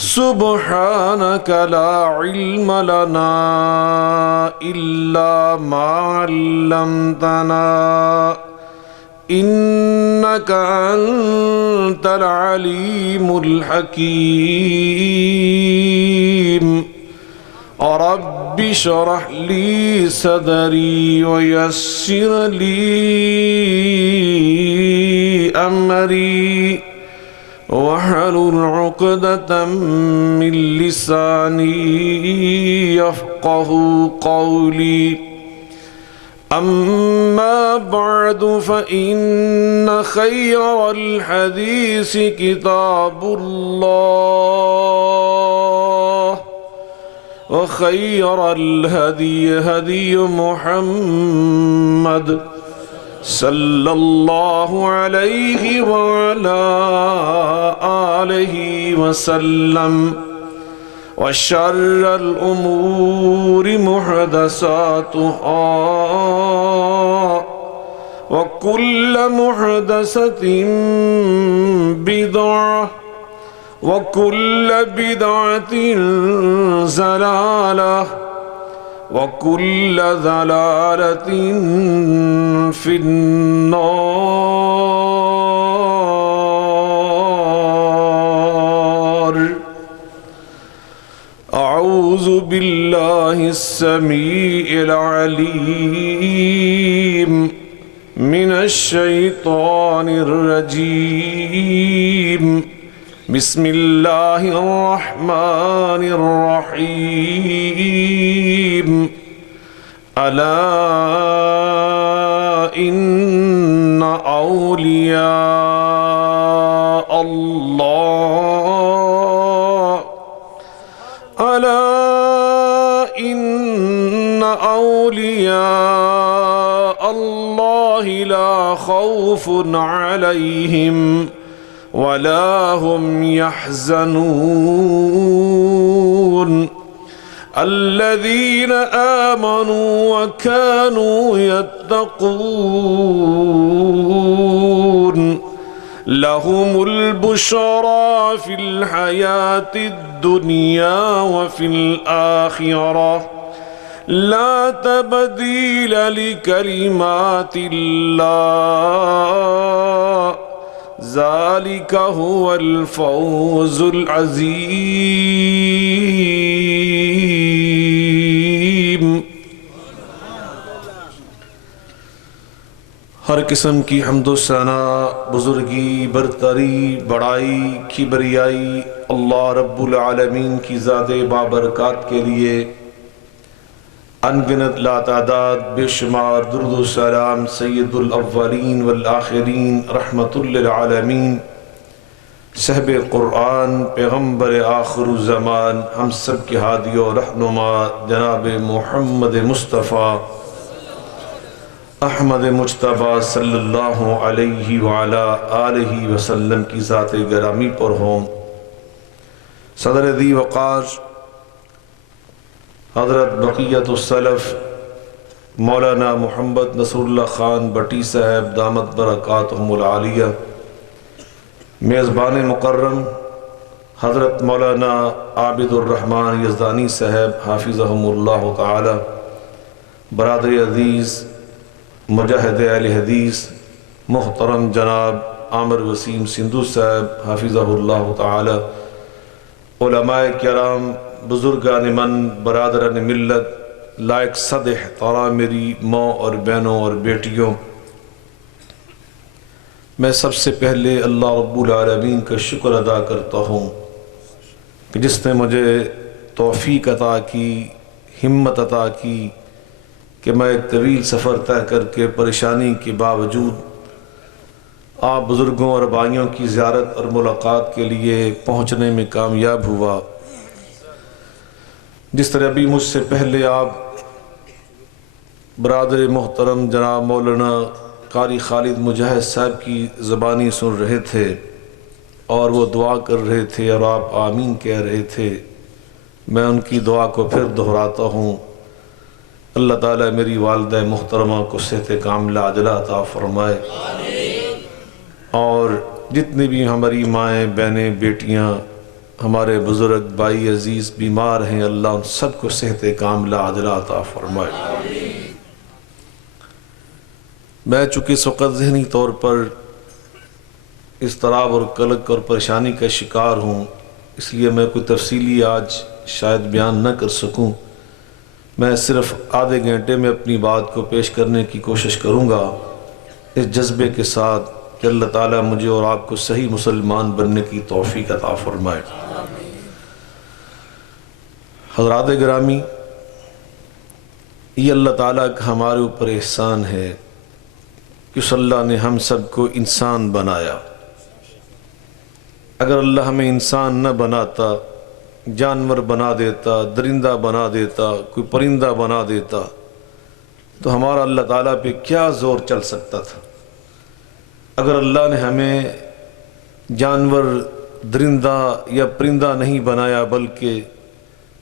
سبحانك لا علم لنا إلا ما علمتنا إنك أنت العليم الحكيم رب اشرح لي صدري ويسر لي أمري واحلل عقدة من لساني يفقه قولي أما بعد فإن خير الحديث كتاب الله وخير الهدي هدي محمد صلى الله عليه وعلى آله وسلم وشر الأمور محدثاتها وكل محدثة بدعة وكل بدعة ضلالة وكل ضلالة في النار أعوذ بالله السميع العليم من الشيطان الرجيم بسم الله الرحمن الرحيم ألا إن أولياء الله ألا إن أولياء الله لا خوف عليهم ولا هم يحزنون الذين آمنوا وكانوا يتقون لهم البشرى في الحياة الدنيا وفي الآخرة لا تبديل لكلمات الله ذلك هو الفوز العظيم۔ ہر قسم کی حمد و ثنا، بزرگی، برتری، بڑائی، کبریائی اللہ رب العالمین کی ذات بابرکات کے لیے انگنت لا تعداد بے شمار درود و سلام سید الاولین والآخرین رحمت للعالمین صاحب قرآن پیغمبر آخر الزمان ہم سب کے ہادی و رہنما جناب محمد مصطفیٰ احمد مجتبیٰ صلی اللہ علیہ وعلا آلہ وسلم کی ذات گرامی پر ہوں۔ صدر ذی وقار حضرت بقیت السلف مولانا محمد نصر اللہ خان بٹی صاحب دامت برکاتہم العالیہ، میزبان مکرم حضرت مولانا عابد الرحمن یزدانی صاحب حافظہم اللہ تعالی، برادر عزیز مجاہد اہل حدیث محترم جناب عامر وسیم سندھو صاحب حافظہ اللہ تعالی، علماء کرام، بزرگان من، برادران ملت، لائق صد احترام میری ماں اور بہنوں اور بیٹیوں، میں سب سے پہلے اللہ رب العالمین کا شکر ادا کرتا ہوں کہ جس نے مجھے توفیق عطا کی، ہمت عطا کی کہ میں ایک طویل سفر طے کر کے پریشانی کے باوجود آپ بزرگوں اور بھائیوں کی زیارت اور ملاقات کے لیے پہنچنے میں کامیاب ہوا۔ جس طرح ابھی مجھ سے پہلے آپ برادر محترم جناب مولانا قاری خالد مجاہد صاحب کی زبانی سن رہے تھے اور وہ دعا کر رہے تھے اور آپ آمین کہہ رہے تھے، میں ان کی دعا کو پھر دہراتا ہوں۔ اللہ تعالیٰ میری والدہ محترمہ کو صحت کاملہ عاجلہ عطا فرمائے، اور جتنی بھی ہماری مائیں، بہنیں، بیٹیاں ہمارے بزرگ بھائی عزیز بیمار ہیں، اللہ ان سب کو صحت کاملہ عاجلہ عطا فرمائے۔ میں چونکہ اس وقت ذہنی طور پر اضطراب اور قلق اور پریشانی کا شکار ہوں، اس لیے میں کوئی تفصیلی آج شاید بیان نہ کر سکوں۔ میں صرف آدھے گھنٹے میں اپنی بات کو پیش کرنے کی کوشش کروں گا، اس جذبے کے ساتھ کہ اللہ تعالیٰ مجھے اور آپ کو صحیح مسلمان بننے کی توفیق عطا فرمائے۔ حضرات گرامی، یہ اللہ تعالیٰ کا ہمارے اوپر احسان ہے کہ اس اللہ نے ہم سب کو انسان بنایا۔ اگر اللہ ہمیں انسان نہ بناتا، جانور بنا دیتا، درندہ بنا دیتا، کوئی پرندہ بنا دیتا، تو ہمارا اللہ تعالیٰ پہ کیا زور چل سکتا تھا؟ اگر اللہ نے ہمیں جانور، درندہ یا پرندہ نہیں بنایا بلکہ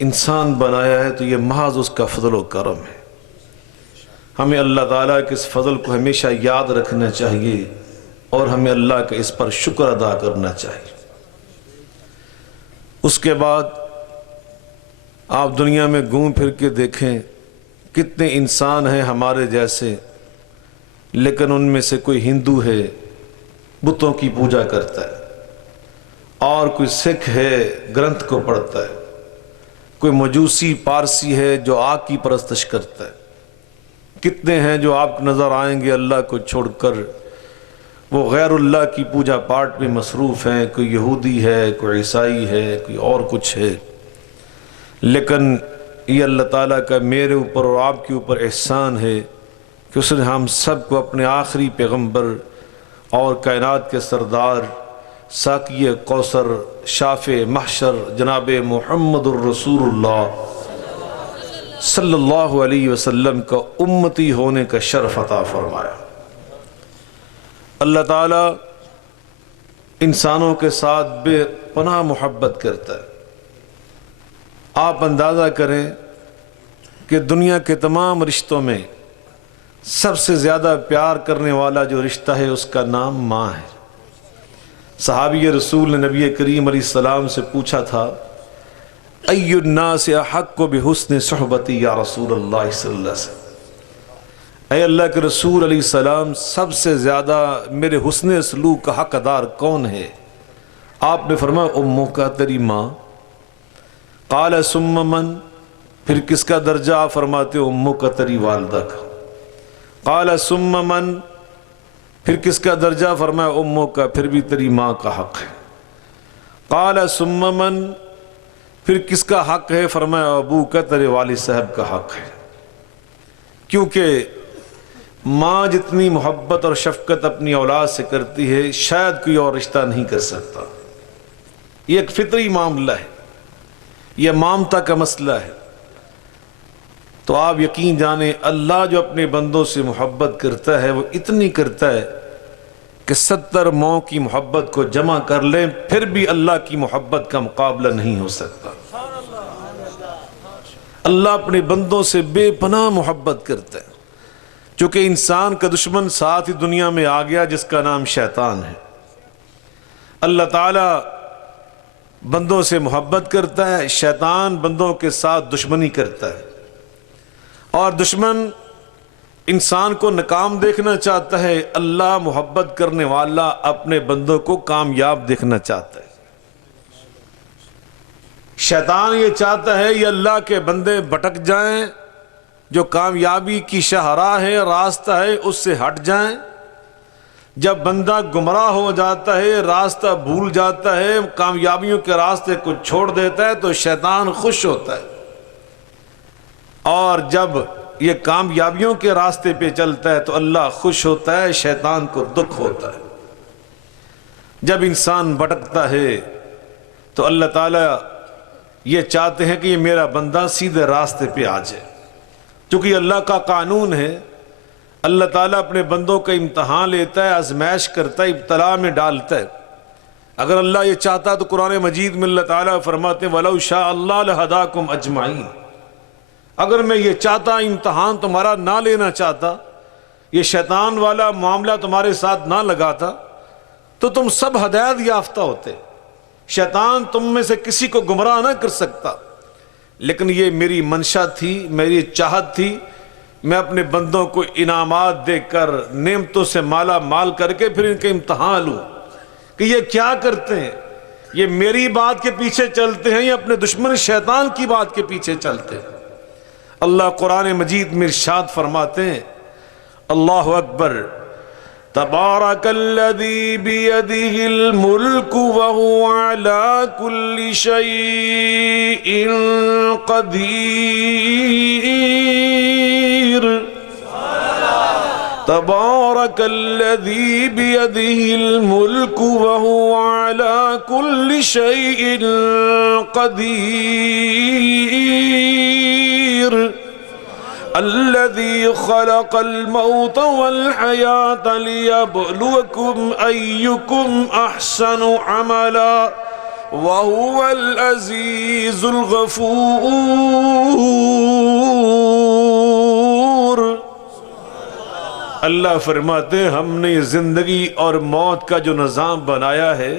انسان بنایا ہے، تو یہ محض اس کا فضل و کرم ہے۔ ہمیں اللہ تعالیٰ کے اس فضل کو ہمیشہ یاد رکھنا چاہیے اور ہمیں اللہ کا اس پر شکر ادا کرنا چاہیے۔ اس کے بعد آپ دنیا میں گھوم پھر کے دیکھیں، کتنے انسان ہیں ہمارے جیسے، لیکن ان میں سے کوئی ہندو ہے بتوں کی پوجا کرتا ہے، اور کوئی سکھ ہے گرنتھ کو پڑھتا ہے، کوئی مجوسی پارسی ہے جو آگ کی پرستش کرتا ہے۔ کتنے ہیں جو آپ کو نظر آئیں گے اللہ کو چھوڑ کر وہ غیر اللہ کی پوجا پاٹ میں مصروف ہیں، کوئی یہودی ہے، کوئی عیسائی ہے، کوئی اور کچھ ہے۔ لیکن یہ اللہ تعالیٰ کا میرے اوپر اور آپ کے اوپر احسان ہے کہ اس نے ہم سب کو اپنے آخری پیغمبر اور کائنات کے سردار ساقی کوثر شافع محشر جناب محمد الرسول اللہ صلی اللہ علیہ وسلم کا امتی ہونے کا شرف عطا فرمایا۔ اللہ تعالیٰ انسانوں کے ساتھ بے پناہ محبت کرتا ہے۔ آپ اندازہ کریں کہ دنیا کے تمام رشتوں میں سب سے زیادہ پیار کرنے والا جو رشتہ ہے اس کا نام ماں ہے۔ صحابی رسول نے نبی کریم علیہ السلام سے پوچھا تھا، ای الناس احق بحسن صحبتی یا رسول اللہ صلی اللہ علیہ وسلم، اے اللہ کے رسول علیہ السلام، سب سے زیادہ میرے حسن سلوک کا حقدار کون ہے؟ آپ نے فرمایا امک کا، تیری ماں۔ قال ثم من، پھر کس کا درجہ؟ آپ فرماتے امک کا، تیری والدہ کا۔ قال ثم من، پھر کس کا درجہ؟ فرمایا امک کا، پھر بھی تیری ماں کا حق ہے۔ قال ثم من، پھر کس کا حق ہے؟ فرمایا ابو کا، تیرے والد صاحب کا حق ہے۔ کیونکہ ماں جتنی محبت اور شفقت اپنی اولاد سے کرتی ہے شاید کوئی اور رشتہ نہیں کر سکتا۔ یہ ایک فطری معاملہ ہے، یہ مامتا کا مسئلہ ہے۔ تو آپ یقین جانیں اللہ جو اپنے بندوں سے محبت کرتا ہے وہ اتنی کرتا ہے کہ 70 ماؤں کی محبت کو جمع کر لیں پھر بھی اللہ کی محبت کا مقابلہ نہیں ہو سکتا۔ اللہ اپنے بندوں سے بے پناہ محبت کرتا ہے، چونکہ انسان کا دشمن ساتھ ہی دنیا میں آ گیا جس کا نام شیطان ہے۔ اللہ تعالیٰ بندوں سے محبت کرتا ہے، شیطان بندوں کے ساتھ دشمنی کرتا ہے، اور دشمن انسان کو ناکام دیکھنا چاہتا ہے، اللہ محبت کرنے والا اپنے بندوں کو کامیاب دیکھنا چاہتا ہے۔ شیطان یہ چاہتا ہے یہ اللہ کے بندے بھٹک جائیں، جو کامیابی کی شاہراہ ہے، راستہ ہے، اس سے ہٹ جائیں۔ جب بندہ گمراہ ہو جاتا ہے، راستہ بھول جاتا ہے، کامیابیوں کے راستے کو چھوڑ دیتا ہے تو شیطان خوش ہوتا ہے، اور جب یہ کامیابیوں کے راستے پہ چلتا ہے تو اللہ خوش ہوتا ہے، شیطان کو دکھ ہوتا ہے۔ جب انسان بھٹکتا ہے تو اللہ تعالیٰ یہ چاہتے ہیں کہ یہ میرا بندہ سیدھے راستے پہ آ جائے، چونکہ اللہ کا قانون ہے۔ اللہ تعالیٰ اپنے بندوں کا امتحان لیتا ہے، آزمائش کرتا ہے، ابتلا میں ڈالتا ہے۔ اگر اللہ یہ چاہتا تو قرآن مجید میں اللہ تعالیٰ فرماتے ہیں وَلَوْ شَاءَ اللَّهُ لَهَدَاكُمْ أَجْمَعِينَ، اگر میں یہ چاہتا امتحان تمہارا نہ لینا چاہتا، یہ شیطان والا معاملہ تمہارے ساتھ نہ لگاتا، تو تم سب ہدایت یافتہ ہوتے، شیطان تم میں سے کسی کو گمراہ نہ کر سکتا، لیکن یہ میری منشا تھی، میری چاہت تھی، میں اپنے بندوں کو انعامات دے کر نعمتوں سے مالا مال کر کے پھر ان کے امتحان لوں کہ یہ کیا کرتے ہیں، یہ میری بات کے پیچھے چلتے ہیں یا اپنے دشمن شیطان کی بات کے پیچھے چلتے ہیں۔ اللہ قرآن مجید میں ارشاد فرماتے ہیں، اللہ اکبر، تبارک الذی بیدہ الملک وہو علی کل شیء قدیر، تبارک الذی بیدہ الملک وہو علی کل شیء قدیر، الذي خلق الموت والحياة ليبلوكم أيكم أحسن عملا وهو العزيز الغفور۔ اللہ فرماتے ہیں ہم نے زندگی اور موت کا جو نظام بنایا ہے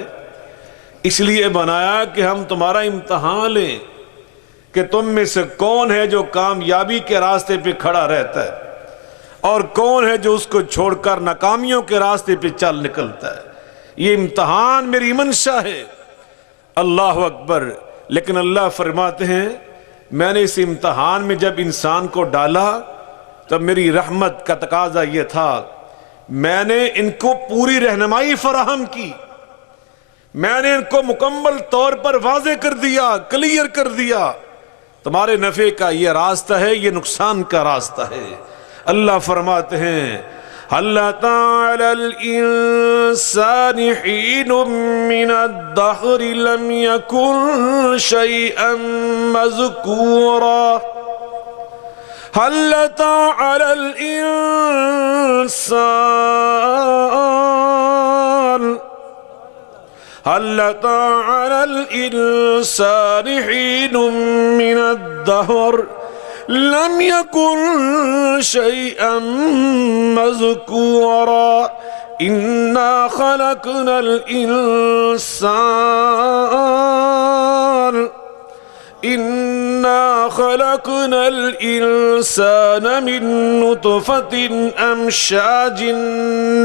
اس لیے بنایا کہ ہم تمہارا امتحان لیں کہ تم میں سے کون ہے جو کامیابی کے راستے پہ کھڑا رہتا ہے اور کون ہے جو اس کو چھوڑ کر ناکامیوں کے راستے پہ چل نکلتا ہے۔ یہ امتحان میری منشا ہے۔ اللہ اکبر۔ لیکن اللہ فرماتے ہیں میں نے اس امتحان میں جب انسان کو ڈالا تب میری رحمت کا تقاضا یہ تھا، میں نے ان کو پوری رہنمائی فراہم کی، میں نے ان کو مکمل طور پر واضح کر دیا، کلیئر کر دیا، تمہارے نفع کا یہ راستہ ہے، یہ نقصان کا راستہ ہے۔ اللہ فرماتے ہیں هل أتى على الإنسان حين من الدهر لم يكن شيئا مذكورا، هل أتى على الإنسان هل أتى على الإنسان حين من الدهر لم يكن شيئا مذكورا، إنا خلقنا الإنسان من نطفة أمشاج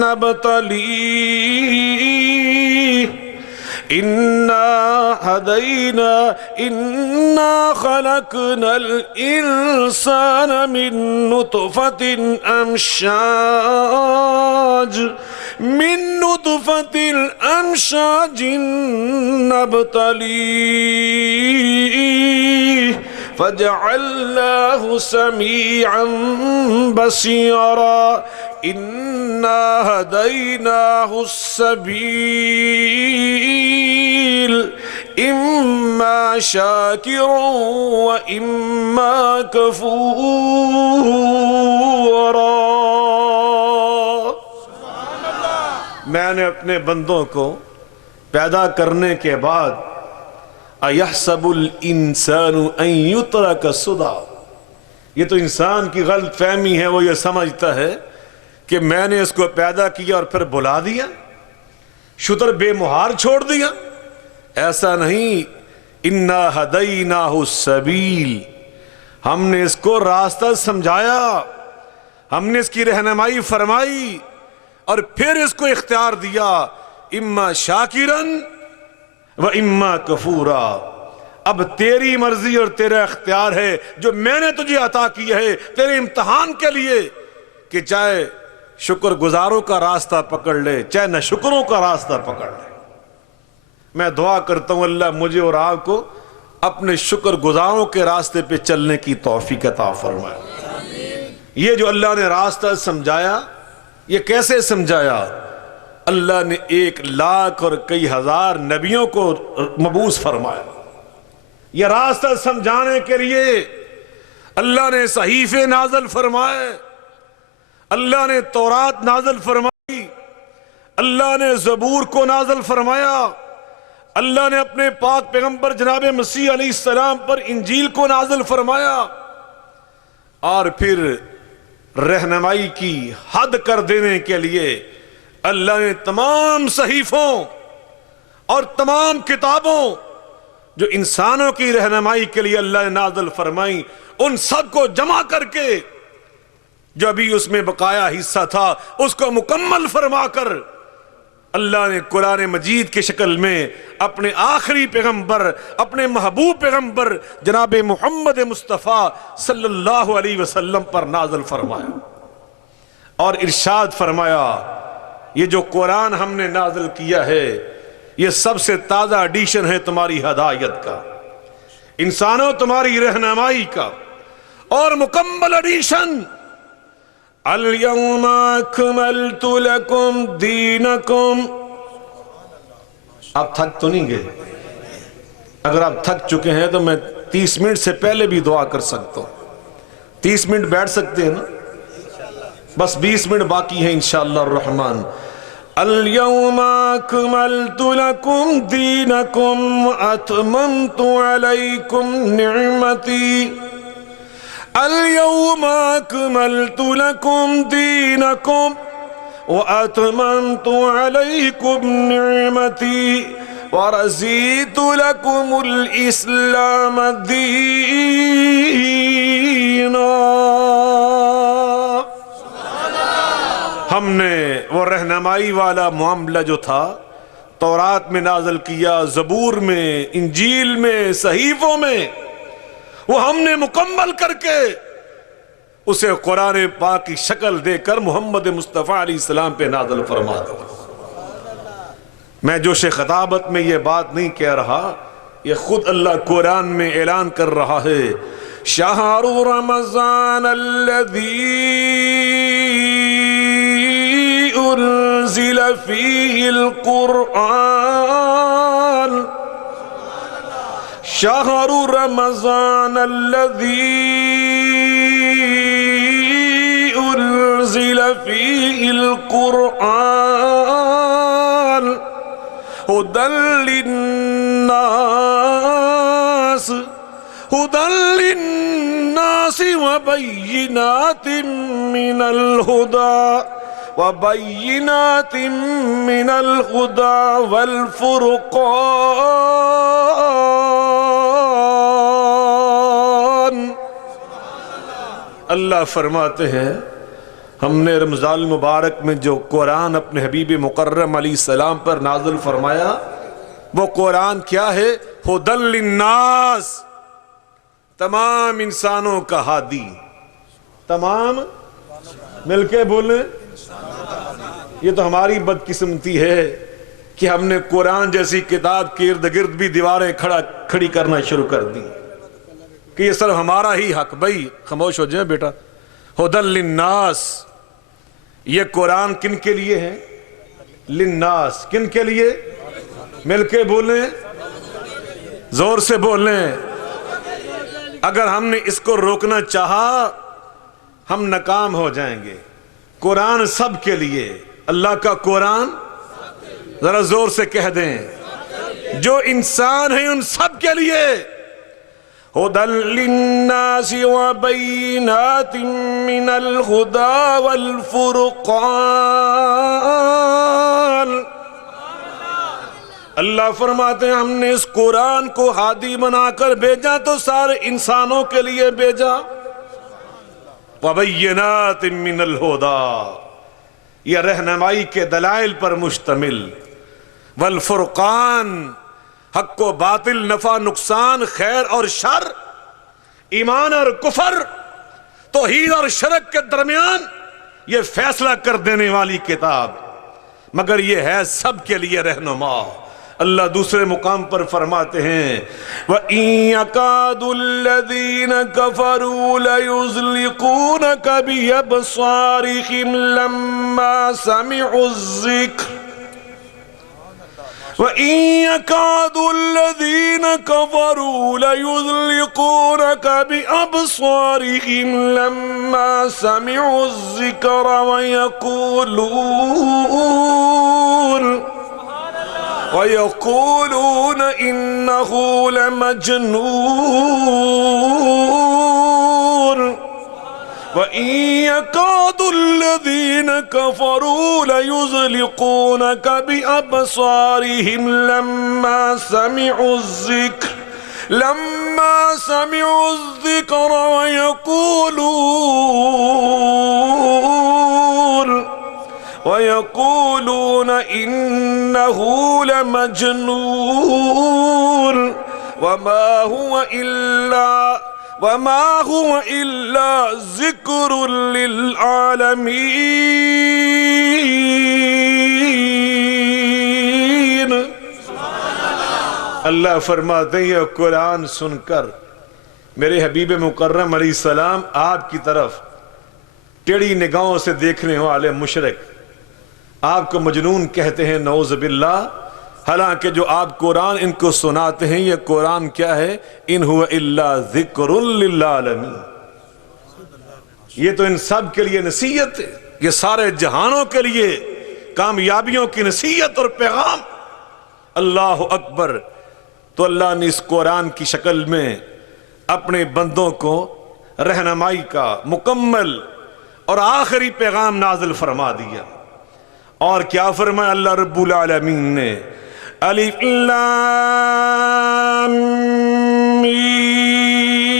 نبتليه، إنا خلقنا الإنسان من نطفة أمشاج نبتليه فجعلناه سميعا بصيرا، إنا هديناه السبيل إما شاكرا وإما كفورا۔ میں نے اپنے بندوں کو پیدا کرنے کے بعد اَيَحْسَبُ الْإِنسَانُ أَن يُتْرَكَ سُدًى، یہ تو انسان کی غلط فہمی ہے، وہ یہ سمجھتا ہے کہ میں نے اس کو پیدا کیا اور پھر بلا دیا، شتر بے مہار چھوڑ دیا۔ ایسا نہیں، اِنَّا هَدَيْنَاهُ السَّبِيلِ، ہم نے اس کو راستہ سمجھایا، ہم نے اس کی رہنمائی فرمائی اور پھر اس کو اختیار دیا، اما شاکرن و اما کفورا۔ اب تیری مرضی اور تیرا اختیار ہے جو میں نے تجھے عطا کیا ہے تیرے امتحان کے لیے، کہ چاہے شکر گزاروں کا راستہ پکڑ لے چاہے نہ شکروں کا راستہ پکڑ لے۔ میں دعا کرتا ہوں اللہ مجھے اور آپ کو اپنے شکر گزاروں کے راستے پہ چلنے کی توفیق عطا فرمائے۔ یہ جو اللہ نے راستہ سمجھایا، یہ کیسے سمجھایا؟ اللہ نے 1,00,000 اور کئی ہزار نبیوں کو مبعوث فرمایا۔ یہ راستہ سمجھانے کے لیے اللہ نے صحیفے نازل فرمائے، اللہ نے تورات نازل فرمائی، اللہ نے زبور کو نازل فرمایا، اللہ نے اپنے پاک پیغمبر جناب مسیح علیہ السلام پر انجیل کو نازل فرمایا، اور پھر رہنمائی کی حد کر دینے کے لیے اللہ نے تمام صحیفوں اور تمام کتابوں جو انسانوں کی رہنمائی کے لیے اللہ نے نازل فرمائی، ان سب کو جمع کر کے جو ابھی اس میں بقایا حصہ تھا اس کو مکمل فرما کر اللہ نے قرآن مجید کی شکل میں اپنے آخری پیغمبر، اپنے محبوب پیغمبر جناب محمد مصطفیٰ صلی اللہ علیہ وسلم پر نازل فرمایا، اور ارشاد فرمایا یہ جو قرآن ہم نے نازل کیا ہے یہ سب سے تازہ ایڈیشن ہے تمہاری ہدایت کا، انسانوں تمہاری رہنمائی کا، اور مکمل ایڈیشن اليوم اکملت لکم دینکم۔ آپ تھک تو نہیں گئے؟ اگر آپ تھک چکے ہیں تو میں 30 منٹ سے پہلے بھی دعا کر سکتا ہوں، 30 منٹ بیٹھ سکتے ہیں نا؟ بس 20 منٹ باقی ہیں انشاءاللہ الرحمن۔ اليوم اکملت لکم دینکم واتممت علیکم نعمتی، اليوم اکملت لکم دینکم واتممت علیکم نعمتی ورضیت لکم الاسلام دینا۔ ہم نے وہ رہنمائی والا معاملہ جو تھا تورات میں نازل کیا، زبور میں، انجیل میں، صحیفوں میں، وہ ہم نے مکمل کر کے اسے قرآن پاک کی شکل دے کر محمد مصطفیٰ علیہ السلام پہ نازل فرما دیا۔ میں جوش خطابت میں یہ بات نہیں کہہ رہا، یہ خود اللہ قرآن میں اعلان کر رہا ہے، شہر رمضان الذی انزل فیہ القرآن، شہر رمضان الذی انزل فیہ القرآن ھدی للناس، ھدی للناس وبینات من الہدی وبینات من الہدی والفرقان۔ اللہ فرماتے ہیں ہم نے رمضان المبارک میں جو قرآن اپنے حبیب مکرم علیہ السلام پر نازل فرمایا، وہ قرآن کیا ہے؟ ھدی للناس، تمام انسانوں کا ہادی، تمام مل کے بولیں۔ یہ تو ہماری بدقسمتی ہے کہ ہم نے قرآن جیسی کتاب کے ارد گرد بھی دیواریں کھڑی کرنا شروع کر دی کہ یہ صرف ہمارا ہی حق۔ بھائی خاموش ہو جائیں بیٹا۔ ھدی للناس، یہ قرآن کن کے لیے ہے؟ للناس، کن کے لیے؟ مل کے بولیں، زور سے بولیں۔ اگر ہم نے اس کو روکنا چاہا ہم ناکام ہو جائیں گے۔ قرآن سب کے لیے، اللہ کا قرآن ذرا زور سے کہہ دیں، جو انسان ہیں ان سب کے لیے۔ ھدی للناس وبینات من الہدی والفرقان۔ اللہ فرماتے ہیں ہم نے اس قرآن کو ہادی بنا کر بھیجا تو سارے انسانوں کے لیے بھیجا۔ وبینات من الہدی، یہ رہنمائی کے دلائل پر مشتمل، والفرقان، حق و باطل، نفع نقصان، خیر اور شر، ایمان اور کفر، توحید اور شرک کے درمیان یہ فیصلہ کر دینے والی کتاب، مگر یہ ہے سب کے لیے رہنما۔ اللہ دوسرے مقام پر فرماتے ہیں وَإِن يَكَادُ الَّذِينَ كَفَرُوا لَيُزْلِقُونَكَ بِأَبْصَارِهِمْ لَمَّا سَمِعُوا الذِّكْرَ، وَإِن يَكَادُ الَّذِينَ كَفَرُوا لَيُزْلِقُونَكَ بِأَبْصَارِهِمْ لَمَّا سَمِعُوا الذِّكْرَ وَيَقُولُونَ إِنَّهُ لَمَجْنُونٌ وَإِن يَكَادُ الَّذِينَ كَفَرُوا لَيُزْلِقُونَكَ بِأَبْصَارِهِمْ لَمَّا سَمِعُوا الذِّكْرَ وَيَقُولُونَ إِنَّهُ لَمَجْنُونٌ وَمَا هُوَ إِلَّا ذِكْرٌ لِلْعَالَمِينَ۔ اللہ فرماتے ہیں قرآن سن کر میرے حبیب مکرم علیہ السلام آپ کی طرف ٹیڑھی نگاہوں سے دیکھنے والے مشرک آپ کو مجنون کہتے ہیں، نعوذ باللہ، حالانکہ جو آپ قرآن ان کو سناتے ہیں یہ قرآن کیا ہے؟ ان هو الا ذکر للعالمین، یہ تو ان سب کے لیے نصیحت ہے، یہ سارے جہانوں کے لیے کامیابیوں کی نصیحت اور پیغام۔ اللہ اکبر۔ تو اللہ نے اس قرآن کی شکل میں اپنے بندوں کو رہنمائی کا مکمل اور آخری پیغام نازل فرما دیا، اور کیا فرمایا اللہ رب العالمین نے؟ الف لام میم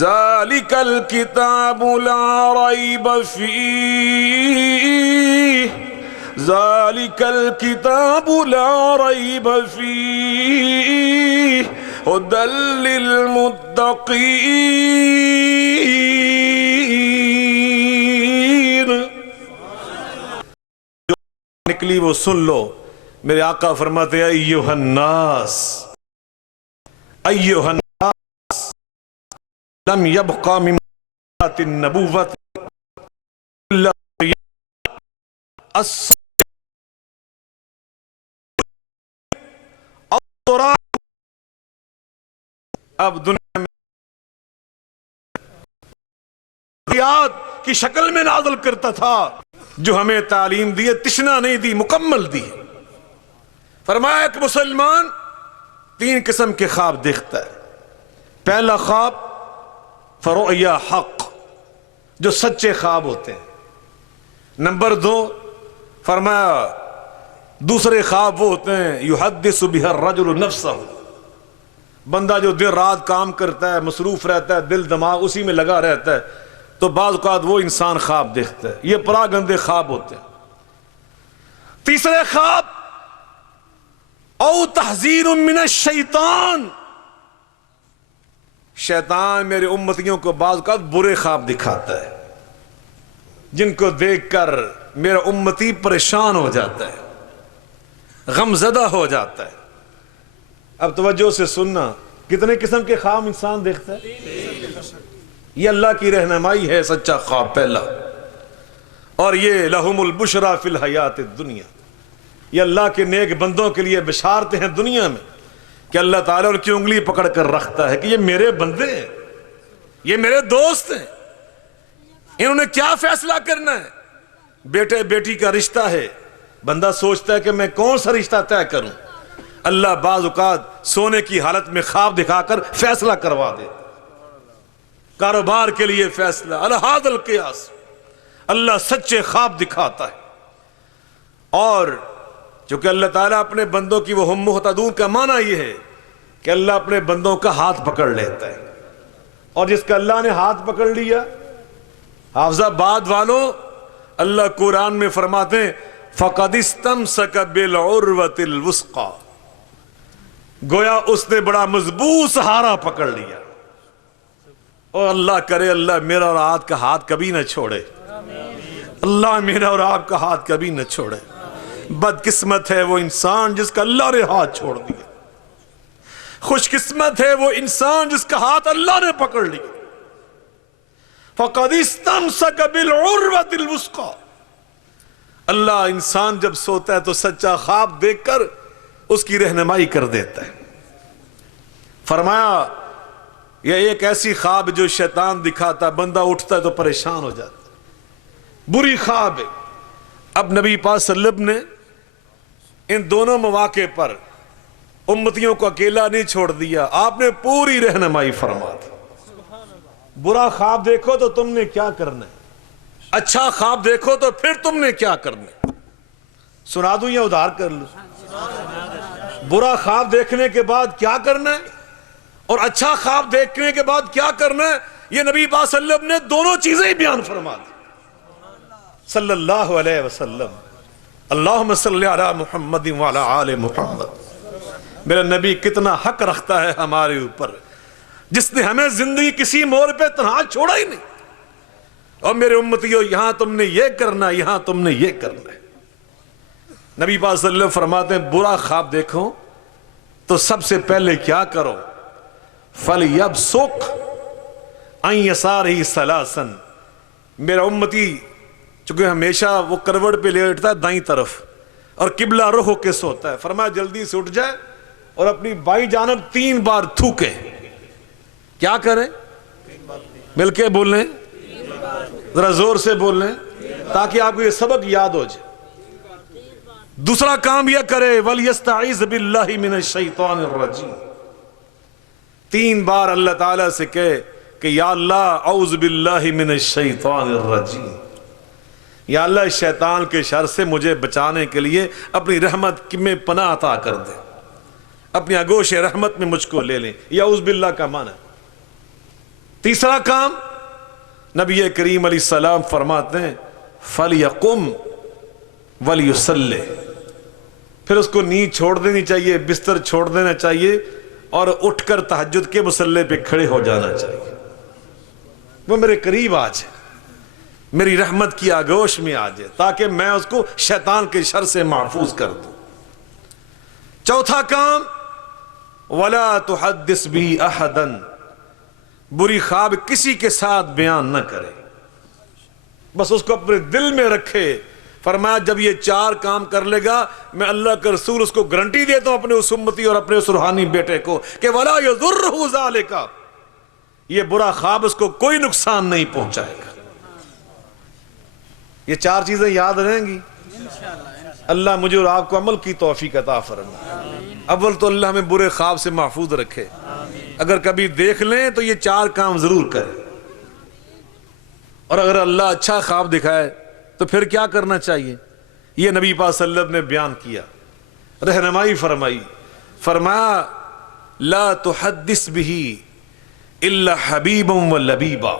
ذالک الکتاب لا ریب فیہ ذالک الکتاب لا ریب فیہ ھدی للمتقین۔ نکلی وہ سن لو۔ میرے آقا فرماتے ہیں ایھا الناس لم يبقى من النبوة الا اب دنیا میں کی شکل میں نازل کرتا تھا، جو ہمیں تعلیم دی، تشنا نہیں دی، مکمل دی۔ فرمایا کہ مسلمان 3 قسم کے خواب دیکھتا ہے۔ پہلا خواب فرؤیا حق، جو سچے خواب ہوتے ہیں۔ نمبر 2 فرمایا دوسرے خواب وہ ہوتے ہیں یحدث بها الرجل نفسه، بندہ جو دن رات کام کرتا ہے، مصروف رہتا ہے، دل دماغ اسی میں لگا رہتا ہے، تو بعض اوقات وہ انسان خواب دیکھتا ہے۔ یہ پراگندے خواب ہوتے ہیں۔ تیسرے خواب او تحذیر من الشیطان، شیطان میرے امتیوں کو بعض اوقات برے خواب دکھاتا ہے، جن کو دیکھ کر میرا امتی پریشان ہو جاتا ہے، غمزدہ ہو جاتا ہے۔ اب توجہ سے سننا، کتنے قسم کے خواب انسان دیکھتا ہے؟ یہ اللہ کی رہنمائی ہے، سچا خواب پہلا، اور یہ لہم البشرا فی الحیات الدنیا، یہ اللہ کے نیک بندوں کے لیے بشارتیں ہیں دنیا میں، کہ اللہ تعالیٰ ان کی انگلی پکڑ کر رکھتا ہے کہ یہ میرے بندے ہیں، یہ میرے دوست ہیں، انہوں نے کیا فیصلہ کرنا ہے۔ بیٹے بیٹی کا رشتہ ہے، بندہ سوچتا ہے کہ میں کون سا رشتہ طے کروں، اللہ بعض اوقات سونے کی حالت میں خواب دکھا کر فیصلہ کروا دے۔ کاروبار کے لیے فیصلہ، الہذ القیاس، اللہ سچے خواب دکھاتا ہے۔ اور چونکہ اللہ تعالیٰ اپنے بندوں کی وہ ہم مہتدون کا معنی یہ ہے کہ اللہ اپنے بندوں کا ہاتھ پکڑ لیتا ہے، اور جس کا اللہ نے ہاتھ پکڑ لیا، حافظ آباد والوں، اللہ قرآن میں فرماتے ہیں فَقَدِ اسْتَمْسَكَ بِالْعُرْوَةِ الْوُثْقَى، گویا اس نے بڑا مضبوط سہارا پکڑ لیا۔ اور اللہ کرے اللہ میرا اور آپ کا ہاتھ کبھی نہ چھوڑے، اللہ میرا اور آپ کا ہاتھ کبھی نہ چھوڑے۔ بدقسمت ہے وہ انسان جس کا اللہ نے ہاتھ چھوڑ دیا، خوش قسمت ہے وہ انسان جس کا ہاتھ اللہ نے پکڑ لیا۔ فَقَدِ اسْتَمْسَكَ بِالْعُرْوَةِ الْوُثْقَى، اللہ انسان جب سوتا ہے تو سچا خواب دیکھ کر اس کی رہنمائی کر دیتا ہے۔ فرمایا یہ ایک ایسی خواب جو شیطان دکھاتا، بندہ اٹھتا ہے تو پریشان ہو جاتا، بری خواب ہے۔ اب نبی پاک صلی اللہ علیہ وسلم نے ان دونوں مواقع پر امتیوں کو اکیلا نہیں چھوڑ دیا، آپ نے پوری رہنمائی فرما دی۔ برا خواب دیکھو تو تم نے کیا کرنا ہے، اچھا خواب دیکھو تو پھر تم نے کیا کرنا ہے۔ سنا دوں یا ادھار کر لوں؟ برا خواب دیکھنے کے بعد کیا کرنا ہے اور اچھا خواب دیکھنے کے بعد کیا کرنا ہے، یہ نبی پاک صلی اللہ علیہ وسلم نے دونوں چیزیں ہی بیان فرما دی صلی اللہ علیہ وسلم۔ اللہم صلی علی محمد وعلی آل محمد۔ میرا نبی کتنا حق رکھتا ہے ہمارے اوپر، جس نے ہمیں زندگی کسی موڑ پہ تنہا چھوڑا ہی نہیں، اور میرے امتیوں یہاں تم نے یہ کرنا، یہاں تم نے یہ کرنا ہے۔ نبی پاک صلی اللہ علیہ وسلم فرماتے ہیں برا خواب دیکھو تو سب سے پہلے کیا کرو، فَلْيَبْصُقْ عَنْ يَسَارِهِ ثَلَاثًا۔ میرا امتی چونکہ ہمیشہ وہ کروٹ پہ لیٹتا ہے دائیں طرف اور قبلہ رخ ہو کے سوتا ہے، فرمایا جلدی سے اٹھ جائے اور اپنی بائیں جانب 3 بار تھوکے۔ کیا کریں؟ مل کے بولیں، ذرا زور سے بولیں تاکہ آپ کو یہ سبق یاد ہو جائے۔ دوسرا کام یہ کرے وَلْيَسْتَعِذْ بِاللَّهِ مِنَ الشَّيْطَانِ الرَّجِيمِ، 3 بار اللہ تعالیٰ سے کہے کہ یا اللہ اعوذ باللہ من الشیطان الرجیم، یا اللہ شیطان کے شر سے مجھے بچانے کے لیے اپنی رحمت میں پناہ عطا کر دے، اپنی آغوش رحمت میں مجھ کو لے لیں، یا اعوذ باللہ کا معنی۔ تیسرا کام نبی کریم علیہ السلام فرماتے ہیں فَلْيَقُمْ وَلْيُصَلِّ، پھر اس کو نیند چھوڑ دینی چاہیے، بستر چھوڑ دینا چاہیے اور اٹھ کر تہجد کے مصلی پہ کھڑے ہو جانا چاہیے۔ وہ میرے قریب آ جائے، میری رحمت کی آغوش میں آ جائے، تاکہ میں اس کو شیطان کے شر سے محفوظ کر دوں۔ چوتھا کام وَلَا تُحَدِّثْ بِهِ أَحَدًا، بری خواب کسی کے ساتھ بیان نہ کرے، بس اس کو اپنے دل میں رکھے۔ فرمایا جب یہ 4 کام کر لے گا میں اللہ کا رسول اس کو گارنٹی دیتا ہوں اپنے اس امتی اور اپنے اس روحانی بیٹے کو کہ وَلَا يَضُرُّهُ ذَلِكَ، یہ برا خواب اس کو کوئی نقصان نہیں پہنچائے گا۔ یہ 4 چیزیں یاد رہیں گی، اللہ مجھے اور آپ کو عمل کی توفیق عطا فرمائے۔ اول تو اللہ ہمیں برے خواب سے محفوظ رکھے، اگر کبھی دیکھ لیں تو یہ 4 کام ضرور کریں، اور اگر اللہ اچھا خواب دکھائے تو پھر کیا کرنا چاہیے، یہ نبی پاک صلی اللہ علیہ وسلم نے بیان کیا، رہنمائی فرمائی۔ فرمایا لا تحدث به الا حبیبا ولبیبا،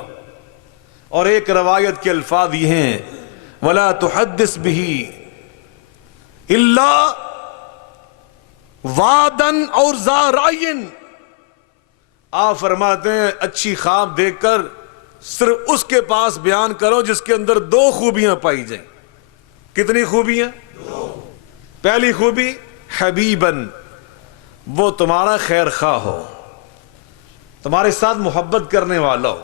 اور ایک روایت کے الفاظ یہ ہیں ولا تحدث به الا وعدا اور ذا رأی۔ آپ فرماتے ہیں اچھی خواب دیکھ کر صرف اس کے پاس بیان کرو جس کے اندر 2 خوبیاں پائی جائیں۔ کتنی خوبیاں؟ 2۔ پہلی خوبی حبیباً، وہ تمہارا خیر خواہ ہو، تمہارے ساتھ محبت کرنے والا ہو،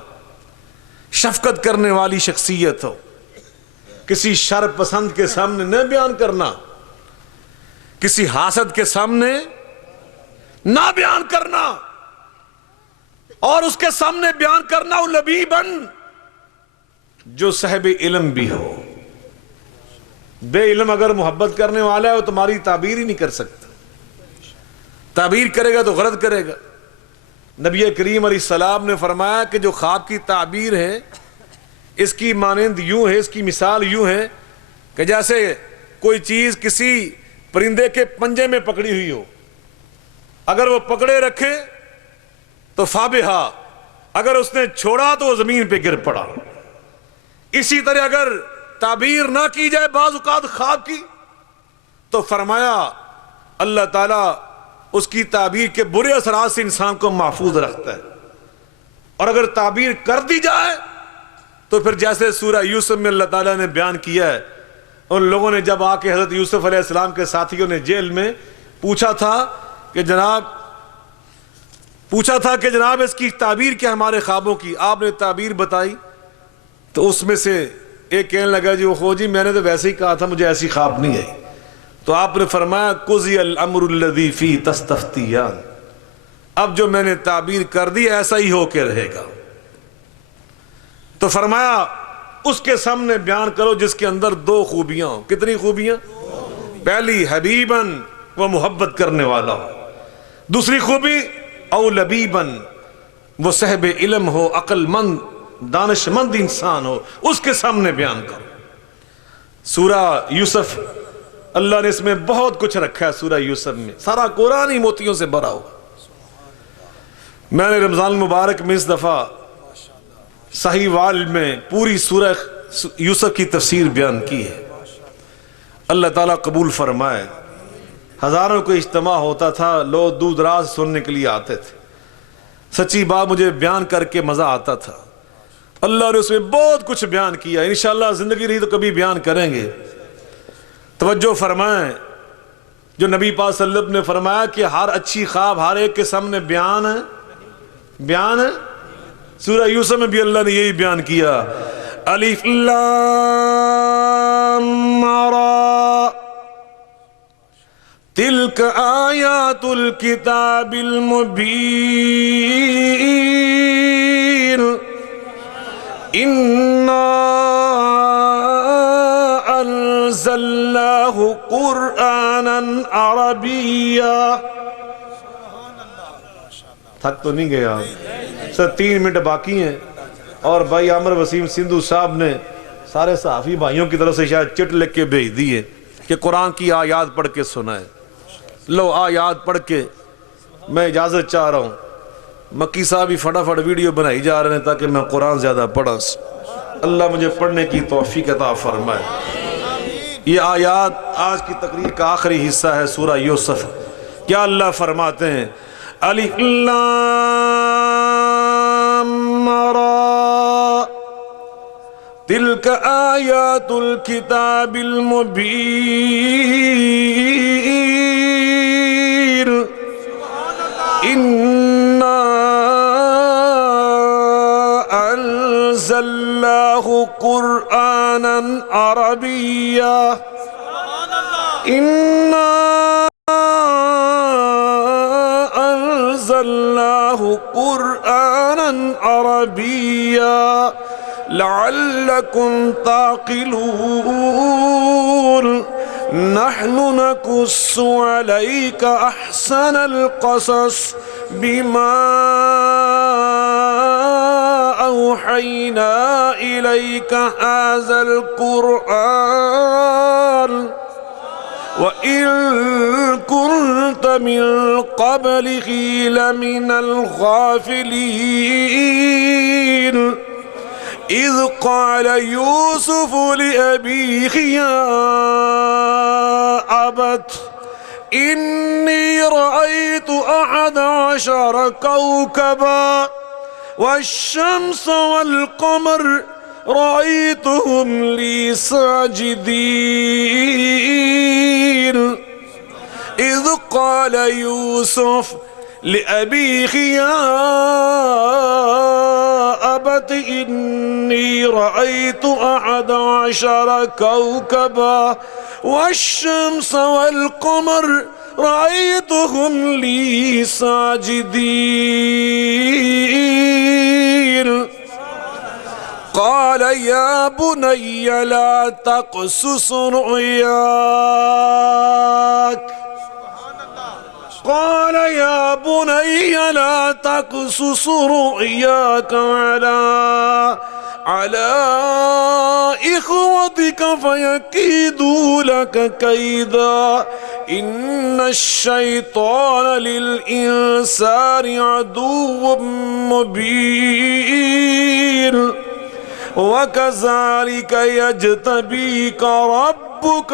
شفقت کرنے والی شخصیت ہو، کسی شر پسند کے سامنے نہ بیان کرنا، کسی حاسد کے سامنے نہ بیان کرنا، اور اس کے سامنے بیان کرنا لبیباً، جو صاحب علم بھی ہو۔ بے علم اگر محبت کرنے والا ہے وہ تمہاری تعبیر ہی نہیں کر سکتا، تعبیر کرے گا تو غلط کرے گا۔ نبی کریم علیہ السلام نے فرمایا کہ جو خواب کی تعبیر ہے اس کی مانند یوں ہے، اس کی مثال یوں ہے کہ جیسے کوئی چیز کسی پرندے کے پنجے میں پکڑی ہوئی ہو، اگر وہ پکڑے رکھے تو فابہا، اگر اس نے چھوڑا تو وہ زمین پہ گر پڑا۔ اسی طرح اگر تعبیر نہ کی جائے بعض اوقات خواب کی تو فرمایا اللہ تعالیٰ اس کی تعبیر کے برے اثرات سے انسان کو محفوظ رکھتا ہے، اور اگر تعبیر کر دی جائے تو پھر جیسے سورہ یوسف میں اللہ تعالیٰ نے بیان کیا ہے، ان لوگوں نے جب آ کے حضرت یوسف علیہ السلام کے ساتھیوں نے جیل میں پوچھا تھا کہ جناب اس کی تعبیر کیا ہمارے خوابوں کی، آپ نے تعبیر بتائی تو اس میں سے ایک کہنے لگا جی وہ جی میں نے تو ویسے ہی کہا تھا، مجھے ایسی خواب نہیں آئی۔ تو آپ نے فرمایا قضی الامر الذی فی تستفتیان، اب جو میں نے تعبیر کر دی ایسا ہی ہو کے رہے گا۔ تو فرمایا اس کے سامنے بیان کرو جس کے اندر 2 خوبیاں ہوں۔ کتنی خوبیاں؟ پہلی حبیباً، وہ محبت کرنے والا ہو، دوسری خوبی او لبیبن، وہ صاحب علم ہو، عقل مند، دانش مند انسان ہو، اس کے سامنے بیان کرو۔ سورہ یوسف، اللہ نے اس میں بہت کچھ رکھا ہے۔ سورہ یوسف میں سارا قرآن ہی موتیوں سے بھرا ہوا۔ میں نے رمضان المبارک میں اس دفعہ صحیح وال میں پوری سورہ یوسف کی تفسیر بیان کی ہے۔ اللہ تعالیٰ قبول فرمائے۔ ہزاروں کو اجتماع ہوتا تھا، لوگ دور دراز سننے کے لیے آتے تھے۔ سچی بات مجھے بیان کر کے مزہ آتا تھا۔ اللہ نے اس میں بہت کچھ بیان کیا، انشاءاللہ زندگی رہی تو کبھی بیان کریں گے۔ توجہ فرمائیں، جو نبی پاک صلی اللہ علیہ وسلم نے فرمایا کہ ہر اچھی خواب ہر ایک کے سامنے بیان ہے، سورہ یوسف میں بھی اللہ نے یہی بیان کیا۔ الف لام را تلک آیات الکتاب المبین انا انزلناہ قرآنا عربیا۔ تھک تو نہیں گئے آپ؟ سر 3 منٹ باقی ہیں، اور بھائی عامر وسیم سندھو صاحب نے سارے صحافی بھائیوں کی طرف سے شاید چٹ لکھ کے بھیج دی ہے کہ قرآن کی آیات پڑھ کے سنائے۔ لو آیات پڑھ کے میں اجازت چاہ رہا ہوں۔ مکی صاحب بھی فٹافٹ ویڈیو بنائی جا رہے ہیں تاکہ میں قرآن زیادہ پڑھا سکوں۔ اللہ مجھے پڑھنے کی توفیق عطا فرمائے۔ یہ آیات آج کی تقریر کا آخری حصہ ہے سورہ یوسف۔ کیا اللہ فرماتے ہیں؟ الف لام را تلک آیات الکتاب المبین انا انزلناہ قرآنا عربیا انا انزلناہ قرآنا عربیا لعلکم تعقلون نحن نقص عليك أحسن القصص بما أوحينا إليك هذا القرآن وإن كنت من قبله لمن الغافلين إذ قال يوسف لأبيه يا أبت إني رأيت 11 كوكبا والشمس والقمر رأيتهم لي ساجدين إذ قال يوسف لأبيه يا أبت إني رأيت 11 كوكبا والشمس والقمر رأيتهم لي ساجدين قال يا بني لا تقصص رؤياك قال يا بني لا تقصص رؤياك على إخوتك فيكيدوا لك كيدا إن الشيطان للإنسان عدو مبين وكذلك يجتبيك ربك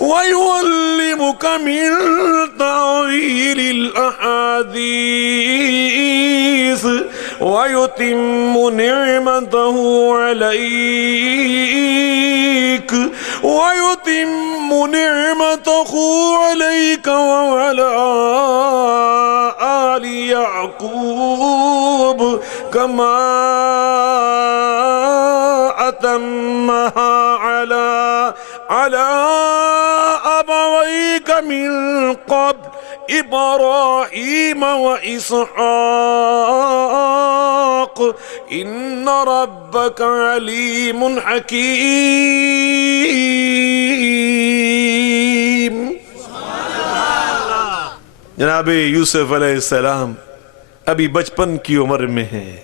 ويعلمك من تأويل الأحاديث ويتم نعمته عليك وعلى آل يعقوب كما أتمها على أبويك من قبل إبراهيم وإسحاق إن ربك عليم حكيم جناب یوسف علیہ السلام ابھی بچپن کی عمر میں ہیں،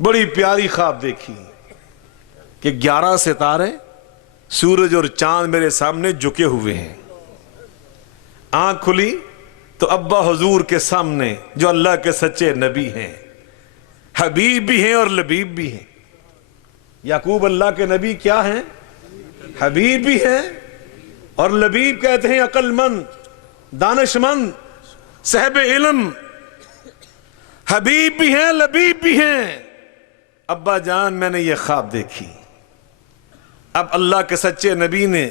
بڑی پیاری خواب دیکھی کہ 11 ستارے، سورج اور چاند میرے سامنے جھکے ہوئے ہیں۔ آنکھ کھلی تو ابا حضور کے سامنے جو اللہ کے سچے نبی ہیں، حبیب بھی ہیں اور لبیب بھی ہیں۔ یعقوب اللہ کے نبی کیا ہیں؟ حبیب بھی ہیں اور لبیب کہتے ہیں عقل مند، دانش مند، صاحب علم۔ حبیب بھی ہیں، لبیب بھی ہیں۔ ابا جان میں نے یہ خواب دیکھی۔ اب اللہ کے سچے نبی نے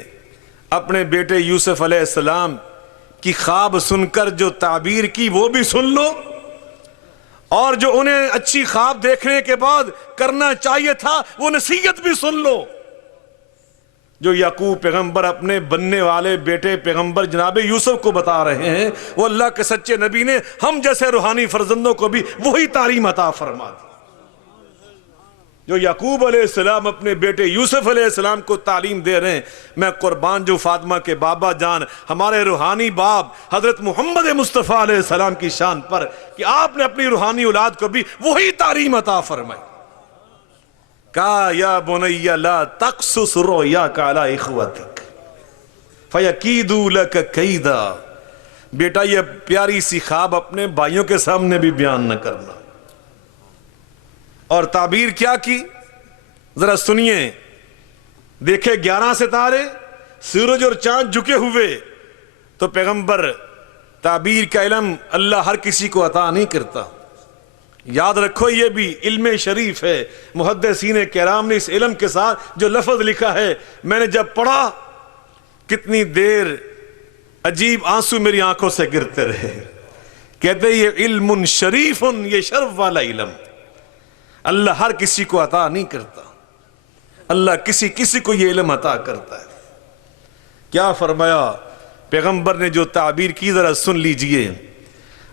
اپنے بیٹے یوسف علیہ السلام کی خواب سن کر جو تعبیر کی وہ بھی سن لو، اور جو انہیں اچھی خواب دیکھنے کے بعد کرنا چاہیے تھا وہ نصیحت بھی سن لو۔ جو یعقوب پیغمبر اپنے بننے والے بیٹے پیغمبر جناب یوسف کو بتا رہے ہیں، وہ اللہ کے سچے نبی نے ہم جیسے روحانی فرزندوں کو بھی وہی تعلیم عطا فرما دی جو یعقوب علیہ السلام اپنے بیٹے یوسف علیہ السلام کو تعلیم دے رہے ہیں۔ میں قربان جو فاطمہ کے بابا جان ہمارے روحانی باپ حضرت محمد مصطفیٰ علیہ السلام کی شان پر کہ آپ نے اپنی روحانی اولاد کو بھی وہی تعلیم عطا فرمائی۔ کہا یا بنی لا تقصص رؤیاک علی اخوتک فیکیدوا لک کیدا، بیٹا یہ پیاری سی خواب اپنے بھائیوں کے سامنے بھی بیان نہ کرنا۔ اور تعبیر کیا کی ذرا سنیے، دیکھے 11 ستارے، سورج اور چاند جھکے ہوئے، تو پیغمبر تعبیر کا علم اللہ ہر کسی کو عطا نہیں کرتا۔ یاد رکھو یہ بھی علم شریف ہے۔ محدثین کرام نے اس علم کے ساتھ جو لفظ لکھا ہے میں نے جب پڑھا کتنی دیر عجیب آنسو میری آنکھوں سے گرتے رہے۔ کہتے یہ علم شریف، یہ شرف والا علم اللہ ہر کسی کو عطا نہیں کرتا، اللہ کسی کو یہ علم عطا کرتا ہے۔ کیا فرمایا پیغمبر نے جو تعبیر کی ذرا سن لیجئے۔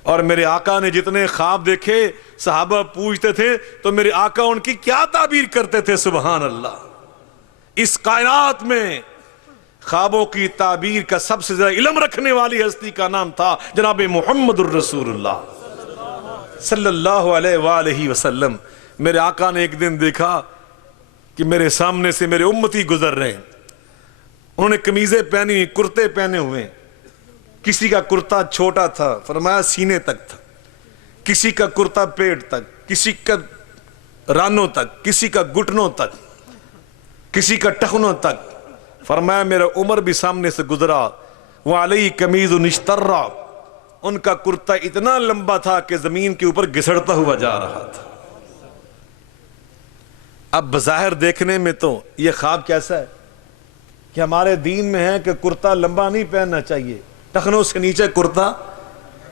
اور میرے آقا نے جتنے خواب دیکھے صحابہ پوچھتے تھے تو میرے آقا ان کی کیا تعبیر کرتے تھے، سبحان اللہ۔ اس کائنات میں خوابوں کی تعبیر کا سب سے زیادہ علم رکھنے والی ہستی کا نام تھا جناب محمد الرسول اللہ صلی اللہ علیہ وآلہ وسلم۔ میرے آقا نے ایک دن دیکھا کہ میرے سامنے سے میرے امتی گزر رہے ہیں، انہوں نے قمیضیں پہنی، کرتے پہنے ہوئے، کسی کا کرتا چھوٹا تھا، فرمایا سینے تک تھا، کسی کا کرتا پیٹ تک، کسی کا رانوں تک، کسی کا گھٹنوں تک، کسی کا ٹخنوں تک۔ فرمایا میرا عمر بھی سامنے سے گزرا، وعلیہ قمیض نشترا، ان کا کرتا اتنا لمبا تھا کہ زمین کے اوپر گھسڑتا ہوا جا رہا تھا۔ اب بظاہر دیکھنے میں تو یہ خواب کیسا ہے کہ ہمارے دین میں ہے کہ کرتا لمبا نہیں پہننا چاہیے، ٹخنوں سے نیچے کرتا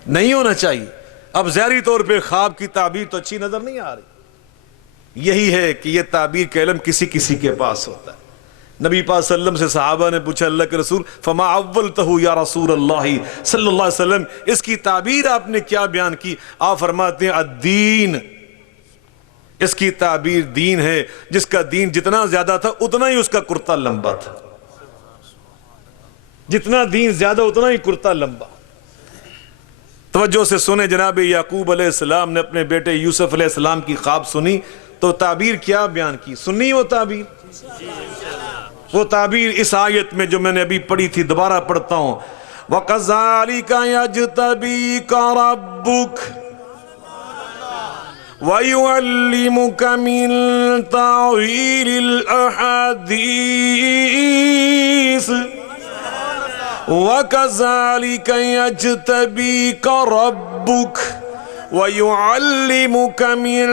نہیں ہونا چاہیے۔ اب ظاہری طور پہ خواب کی تعبیر تو اچھی نظر نہیں آ رہی۔ یہی ہے کہ یہ تعبیر کا علم کسی کے پاس ہوتا ہے۔ نبی پاک صلی اللہ علیہ وسلم سے صحابہ نے پوچھا اللہ کے رسول فما اولتہ یا رسول اللہ صلی اللہ علیہ وسلم، اس کی تعبیر آپ نے کیا بیان کی؟ آپ فرماتے ہیں الدین، اس کی تعبیر دین ہے، جس کا دین جتنا زیادہ تھا اتنا ہی اس کا کرتا لمبا تھا، جتنا دین زیادہ اتنا ہی کرتا لمبا۔ توجہ سے سنیں، جناب یعقوب علیہ السلام نے اپنے بیٹے یوسف علیہ السلام کی خواب سنی تو تعبیر کیا بیان کی؟ سنی وہ تعبیر اس آیت میں جو میں نے ابھی پڑھی تھی، دوبارہ پڑھتا ہوں۔ وَكَذَلِكَ يَجْتَبِيكَ رَبُّكَ وَيُعَلِّمُكَ مِن تَأْوِيلِ الْأَحَادِيثِ وَكَذَلِكَ يَجْتَبِيكَ رَبُّكَ وَيُعَلِّمُكَ مِن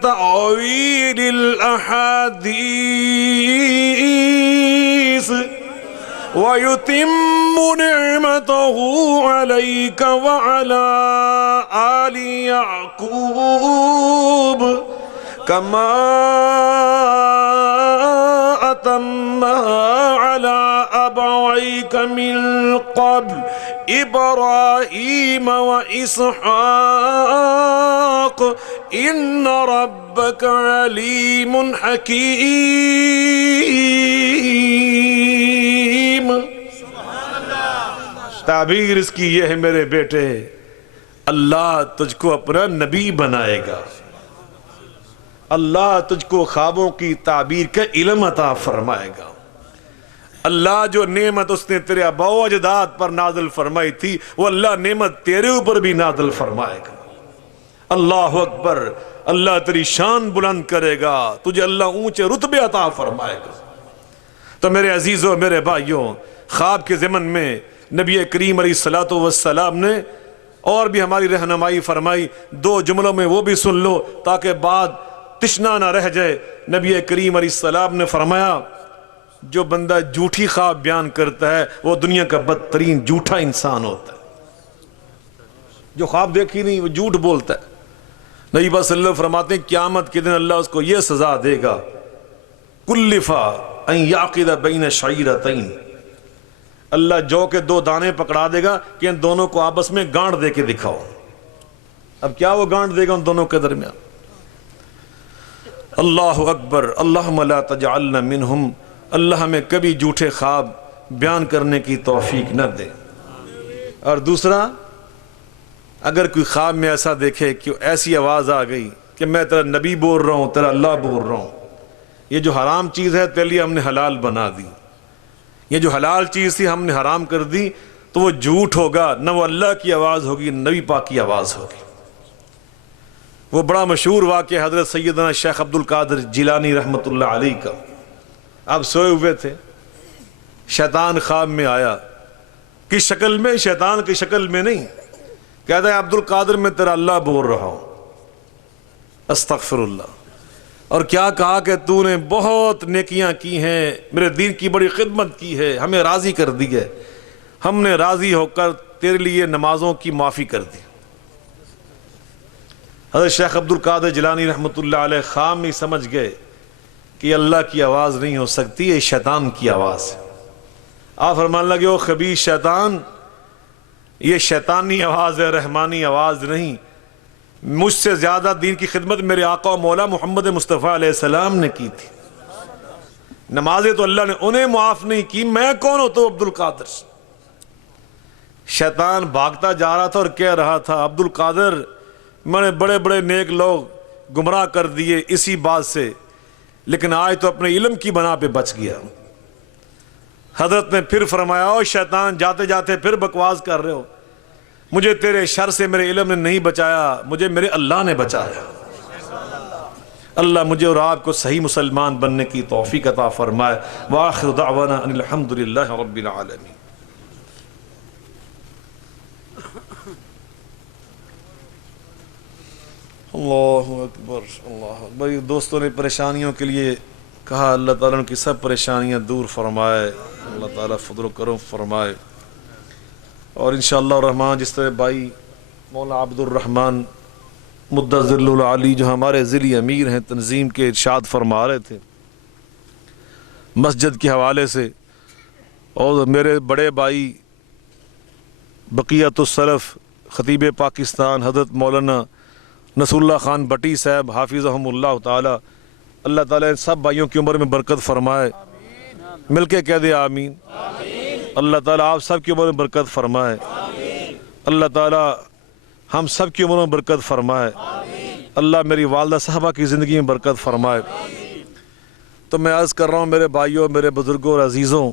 تَأْوِيلِ الْأَحَادِيثِ وَيُتِمُّ نِعْمَتَهُ عَلَيْكَ وَعَلَى آلِ يَعْقُوبَ كَمَا أَتَمَّهَا عَلَى أَبَوَيْكَ مِن قَبْلُ إِبْرَاهِيمَ وَإِسْحَاقَ إِنَّ رَبَّكَ عَلِيمٌ حَكِيمٌ۔ تعبیر اس کی یہ ہے میرے بیٹے، اللہ تجھ کو اپنا نبی بنائے گا، اللہ تجھ کو خوابوں کی تعبیر کا علم عطا فرمائے گا، اللہ جو نعمت اس نے تیرے آباء و اجداد پر نازل فرمائی تھی وہ اللہ نعمت تیرے اوپر بھی نازل فرمائے گا۔ اللہ اکبر، اللہ تیری شان بلند کرے گا، تجھے اللہ اونچے رتبے عطا فرمائے گا۔ تو میرے عزیزوں، میرے بھائیوں، خواب کے ضمن میں نبی کریم علیہ الصلوۃ والسلام نے اور بھی ہماری رہنمائی فرمائی، دو جملوں میں وہ بھی سن لو تاکہ بعد تشنا نہ رہ جائے۔ نبی کریم علیہ السلام نے فرمایا جو بندہ جھوٹی خواب بیان کرتا ہے وہ دنیا کا بدترین جھوٹا انسان ہوتا ہے، جو خواب دیکھی نہیں وہ جھوٹ بولتا ہے۔ نبی صلی اللہ علیہ وسلم فرماتے ہیں قیامت کے دن اللہ اس کو یہ سزا دے گا، کلفا ان یعقد بین شعیرتین، اللہ جو کے دو دانے پکڑا دے گا کہ ان دونوں کو آپس میں گانٹ دے کے دکھاؤ۔ اب کیا وہ گانٹ دے گا ان دونوں کے درمیان؟ اللہ اکبر، اللہم لا تجعلنا منہم، اللہ ہمیں کبھی جھوٹے خواب بیان کرنے کی توفیق نہ دے۔ اور دوسرا، اگر کوئی خواب میں ایسا دیکھے کہ ایسی آواز آ گئی کہ میں تیرا نبی بول رہا ہوں، تیرا اللہ بول رہا ہوں، یہ جو حرام چیز ہے تیرے لیے ہم نے حلال بنا دی، یہ جو حلال چیز تھی ہم نے حرام کر دی، تو وہ جھوٹ ہوگا، نہ وہ اللہ کی آواز ہوگی نبی پاک کی آواز ہوگی۔ وہ بڑا مشہور واقعہ حضرت سیدنا شیخ عبد القادر جیلانی رحمۃ اللہ علیہ کا، آپ سوئے ہوئے تھے، شیطان خواب میں آیا، کس شکل میں؟ شیطان کی شکل میں نہیں، کہتا ہے عبد القادر میں تیرا اللہ بول رہا ہوں، استغفر اللہ، اور کیا کہا کہ تو نے بہت نیکیاں کی ہیں، میرے دین کی بڑی خدمت کی ہے، ہمیں راضی کر دی ہے، ہم نے راضی ہو کر تیرے لیے نمازوں کی معافی کر دی۔ حضرت شیخ عبد القادر جیلانی رحمۃ اللہ علیہ خواب میں سمجھ گئے کہ یہ اللہ کی آواز نہیں ہو سکتی، یہ شیطان کی آواز ہے۔ آپ فرمانے لگے او خبیث شیطان، یہ شیطانی آواز ہے، رحمانی آواز نہیں، مجھ سے زیادہ دین کی خدمت میرے آقا و مولا محمد مصطفیٰ علیہ السلام نے کی تھی، نمازیں تو اللہ نے انہیں معاف نہیں کی، میں کون ہوتا ہوں عبد القادر؟ شیطان بھاگتا جا رہا تھا اور کہہ رہا تھا عبد القادر میں نے بڑے بڑے نیک لوگ گمراہ کر دیے اسی بات سے، لیکن آج تو اپنے علم کی بنا پہ بچ گیا۔ حضرت نے پھر فرمایا او شیطان، جاتے جاتے پھر بکواس کر رہے ہو، مجھے تیرے شر سے میرے علم نے نہیں بچایا، مجھے میرے اللہ نے بچایا۔ اللہ مجھے اور آپ کو صحیح مسلمان بننے کی توفیق عطا فرمائے۔ وآخر دعوانا ان الحمدللہ رب العالمین۔ اللہ اکبر، اللہ اکبر۔ دوستوں نے پریشانیوں کے لیے کہا، اللہ تعالیٰ ان کی سب پریشانیاں دور فرمائے، اللہ تعالیٰ فضل و کرم فرمائے، اور انشاءاللہ الرحمن جس طرح بھائی مولانا عبد الرحمن مدظل العالی جو ہمارے ضلعی امیر ہیں تنظیم کے، ارشاد فرما رہے تھے مسجد کے حوالے سے، اور میرے بڑے بھائی بقیت السلف خطیب پاکستان حضرت مولانا نصر اللہ خان بٹی صاحب حافظہم اللہ تعالی، اللہ تعالیٰ ان سب بھائیوں کی عمر میں برکت فرمائے، مل کے کہہ دے آمین۔ اللہ تعالیٰ آپ سب کی عمر میں برکت فرمائے، اللہ تعالیٰ ہم سب کی عمر میں برکت فرمائے، اللہ میری والدہ صاحبہ کی زندگی میں برکت فرمائے۔ تو میں عرض کر رہا ہوں میرے بھائیوں، میرے بزرگوں اور عزیزوں،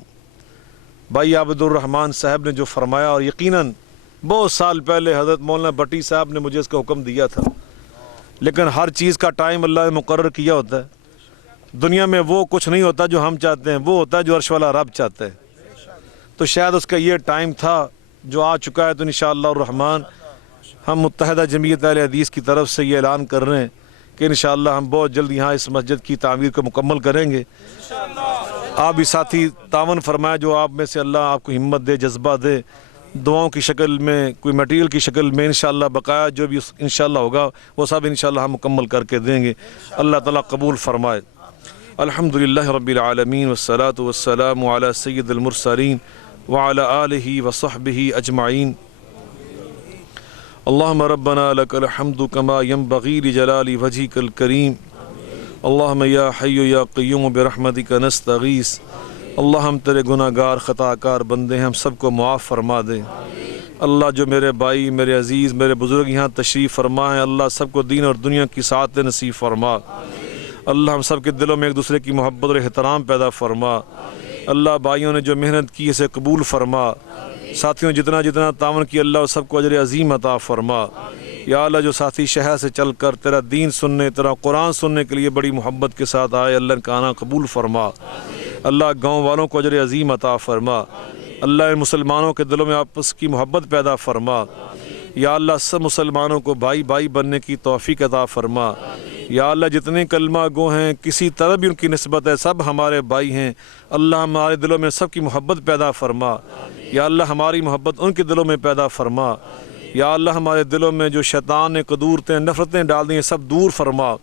بھائی عبد الرحمن صاحب نے جو فرمایا، اور یقیناً بہت سال پہلے حضرت مولانا بٹی صاحب نے مجھے اس کا حکم دیا تھا، لیکن ہر چیز کا ٹائم اللہ نے مقرر کیا ہوتا ہے۔ دنیا میں وہ کچھ نہیں ہوتا جو ہم چاہتے ہیں، وہ ہوتا ہے جو عرش والا رب چاہتا ہے۔ تو شاید اس کا یہ ٹائم تھا جو آ چکا ہے، تو انشاءاللہ الرحمن ہم متحدہ جمعیت اہل حدیث کی طرف سے یہ اعلان کر رہے ہیں کہ انشاءاللہ ہم بہت جلد یہاں اس مسجد کی تعمیر کو مکمل کریں گے۔ آپ بھی ساتھی تعاون فرمائے، جو آپ میں سے اللہ آپ کو ہمت دے، جذبہ دے، دعاؤں کی شکل میں، کوئی میٹیریل کی شکل میں، انشاءاللہ بقایا جو بھی انشاءاللہ ہوگا وہ سب انشاءاللہ ہم مکمل کر کے دیں گے، اللہ تعالیٰ قبول فرمائے۔ الحمدللہ رب العالمین والصلاة والسلام علی سید المرسلین وعلی آلہ وصحبہ اجمعین۔ اللہم ربنا لک الحمد کما ینبغی لجلال وجہک الکریم، اللہم یا حی یا قیوم برحمتک نستغیث اللہ ہم تیرے گناہ گار خطا کار بندے ہیں، ہم سب کو معاف فرما دے۔ اللہ جو میرے بھائی، میرے عزیز، میرے بزرگ یہاں تشریف فرما ہے، اللہ سب کو دین اور دنیا کی سعادت نصیب فرما۔ اللہ ہم سب کے دلوں میں ایک دوسرے کی محبت اور احترام پیدا فرما۔ اللہ بھائیوں نے جو محنت کی اسے قبول فرما۔ ساتھیوں جتنا جتنا تعاون کیا اللہ سب کو اجر عظیم عطا فرما۔ یا اللہ جو ساتھی شہر سے چل کر تیرا دین سننے، تیرا قرآن سننے کے لیے بڑی محبت کے ساتھ آئے، اللہ ان کا آنا قبول فرما۔ اللہ گاؤں والوں کو اجر عظیم عطا فرما۔ اللہ ان مسلمانوں کے دلوں میں آپس کی محبت پیدا فرما۔ یا اللہ سب مسلمانوں کو بھائی بھائی بننے کی توفیق عطا فرما۔ یا اللہ جتنے کلمہ گو ہیں کسی طرح بھی ان کی نسبت ہے، سب ہمارے بھائی ہیں، اللہ ہمارے دلوں میں سب کی محبت پیدا فرما۔ یا اللہ ہماری محبت ان کے دلوں میں پیدا فرما۔ یا اللہ ہمارے دلوں میں جو شیطان نے قدورتیں نفرتیں ڈال دی ہیں سب دور فرما۔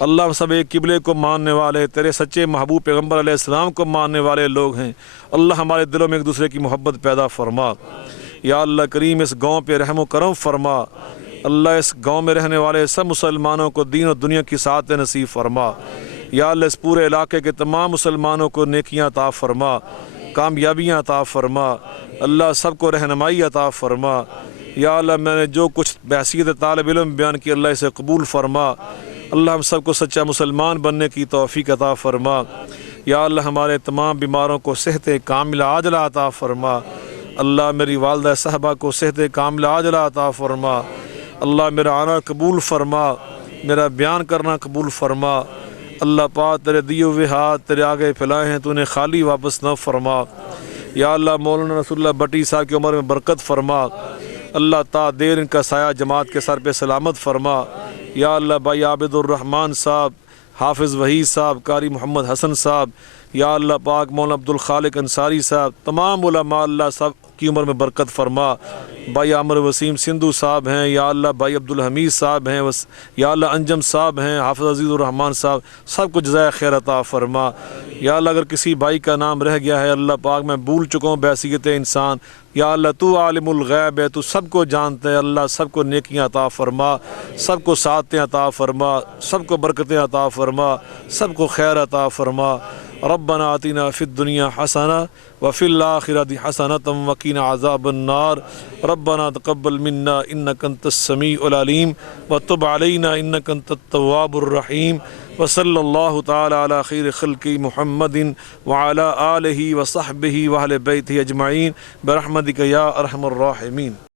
اللہ ہم سب ایک قبلے کو ماننے والے، تیرے سچے محبوب پیغمبر علیہ السلام کو ماننے والے لوگ ہیں، اللہ ہمارے دلوں میں ایک دوسرے کی محبت پیدا فرما۔ یا اللہ کریم اس گاؤں پہ رحم و کرم فرما۔ اللہ اس گاؤں میں رہنے والے سب مسلمانوں کو دین اور دنیا کی سعادت نصیب فرما۔ یا اللہ اس پورے علاقے کے تمام مسلمانوں کو نیکیاں عطا فرما، کامیابیاں عطا فرما۔ اللہ سب کو رہنمائی عطا فرما۔ یا اللہ میں نے جو کچھ بحیثیت طالب علم بیان کی اللہ اسے قبول فرما۔ اللہ ہم سب کو سچا مسلمان بننے کی توفیق عطا فرما۔ یا اللہ ہمارے تمام بیماروں کو صحت کاملہ عاجلہ عطا فرما۔ اللہ میری والدہ صاحبہ کو صحت کاملہ عاجلہ عطا فرما۔ اللہ میرا آنا قبول فرما، میرا بیان کرنا قبول فرما۔ اللہ پاک تیرے دیے ہوئے ہاتھ تیرے آگے پھیلائے ہیں، تو انہیں خالی واپس نہ فرما۔ یا اللہ مولانا رسول اللہ بٹی صاحب کی عمر میں برکت فرما۔ اللہ تا دیر ان کا سایہ جماعت کے سر پہ سلامت فرما۔ یا اللہ بھائی عابد الرحمن صاحب، حافظ وحید صاحب، قاری محمد حسن صاحب، یا اللہ پاک مولانا عبدالخالق انصاری صاحب، تمام علماء اللہ سب کی عمر میں برکت فرما۔ بھائی عامر وسیم سندھو صاحب ہیں، یا اللہ بھائی عبدالحمید صاحب ہیں، یا اللہ انجم صاحب ہیں، حافظ عزیز الرحمن صاحب، سب کو جزائے خیر عطا فرما۔ یا اللہ اگر کسی بھائی کا نام رہ گیا ہے اللہ پاک میں بھول چکا ہوں بحیثیت انسان، یا اللہ تو عالم الغیب ہے، تو سب کو جانتا ہے، اللہ سب کو نیکیاں عطا فرما، سب کو سعادتیں عطا فرما، سب کو برکتیں عطا فرما، سب کو خیر عطا فرما۔ ربنا آتنا فی الدنیا حسنہ وفی الآخرۃ حسنۃ وقنا عذاب النار۔ ربنا تقبل منا انک انت السمیع العلیم وتب علینا انک انت التواب الرحیم، وصلی اللہ تعالی علی خیر خلق محمد وعلی آلہ وصحبہ واہل بیتہ اجمعین برحمتک یا ارحم الراحمین۔